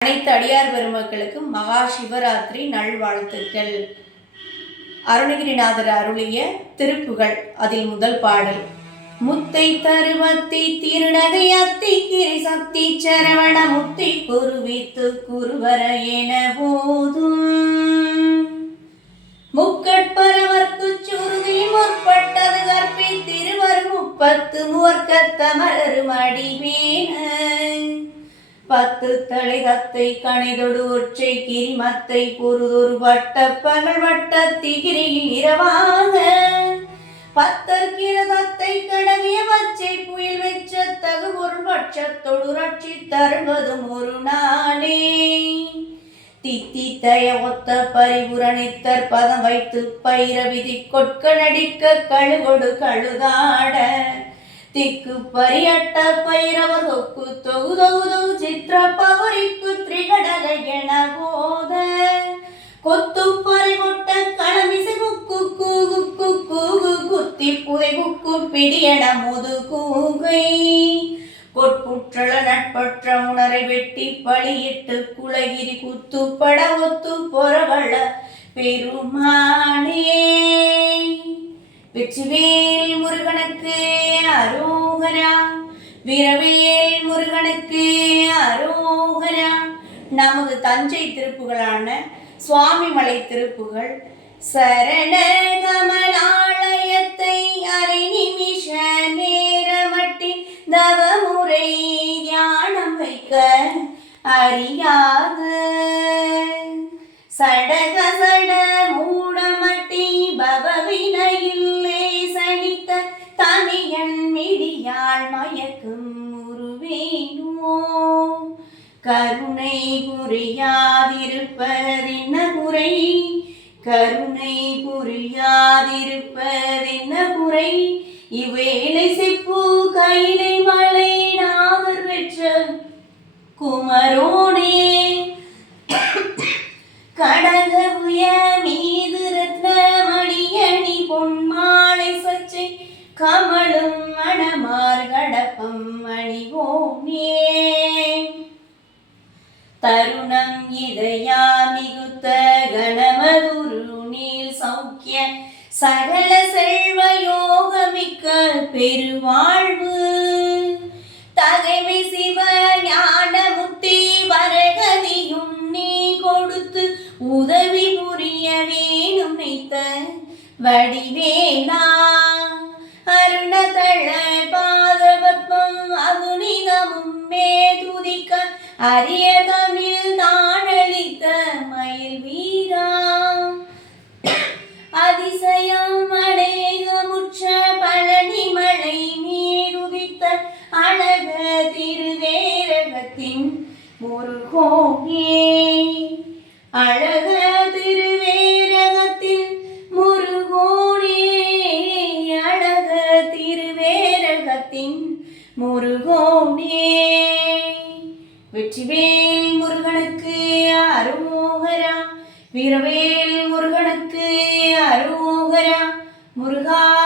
அனைத்து அடியார் பெருமக்களுக்கும் மகா சிவராத்திரி நல்வாழ்த்துக்கள். அருணகிரிநாதர் அருளிய திருப்புகள் அதில் முதல் பாடல். முத்தை தருவத்தி திருநகை அத்தி கிரி சக்தி சரவண முத்தி குருவித்து குருவர என போதும். முக்கட்பரவர்க்கு சுருதி முற்பட்டது கற்பி திருவர் முப்பத்து முவர்க்கத்தமரரு மடிவேன பத்து தலைகத்தை கணைதொடு ஒற்றை கிரிமத்தை பொருதொரு வட்ட பகல் வட்ட திகிரியில் இரவாக. பத்தர் கிரதத்தை கடவிய வச்சை புயல் வெச்ச தகு பொருள் பட்சத்தொடு ரட்சி தருவதும் ஒரு நாளே. தித்தித்தய ஒத்த பரிபுரணித்தர் பதம் வைத்து பயிர விதி கொட்க நடிக்க கழுகொடு கழுதாட. திக்கு பரியட்ட பைரவர் தொக்கு தொகு தொகு தொகு சித்திர பவரிக்கு திரிகடக என போத. கொத்து பறை கொட்ட களமிசை குக்கு கூகு கூகு குத்தி புதை குக்கு பிடியட முது கூகை. கொட்புற்றள நட்பற்ற உணரை வெட்டி பழியிட்டு குலகிரி குத்து பட ஒத்து பொறவள பெருமானே. வெற்றிவேல் முருகனுக்கு அரோகரா. விரவியல் முருகனுக்கு அரோகரா. நமது தஞ்சை திருப்புகளான சுவாமிமலை திருப்புகள் சரண கமலாலயத்தை அரை நிமிஷ நேரமட்டி தவமுறை தியானம் வைக்க அறியாது. சடக சட மயக்கும் உருவேனோ கருணை புரியாதிருப்பதென்ன குறை கருணை புரியாதிருப்பதென்ன குறை இவ்வேளை செப்பு கைலை மலை நாகர் பெற்ற குமரோனே. கடக உயர் கருணம் இதயா மிகுத்த கணமதுருணில் சௌக்கிய சகல செல்வ யோகமிக்க பெருவாழ்வு. தகைமை சிவ ஞான முத்தி வரகதியும் நீ கொடுத்து உதவி புரிய வேணும் நினைத்த வடிவேனா. அருணதள பாதபத்மம் அகுனிதமும் மே துதிக்க தமிழ் திருவேரகத்தின் அழக திருவேரகத்தில் முருகோனே. அழக திருவேரகத்தின் முருகோனே. வெற்றிவேல் முருகனுக்கு அருமோகரா வீரவேல் முருகனுக்கு அருமோகரா முருகா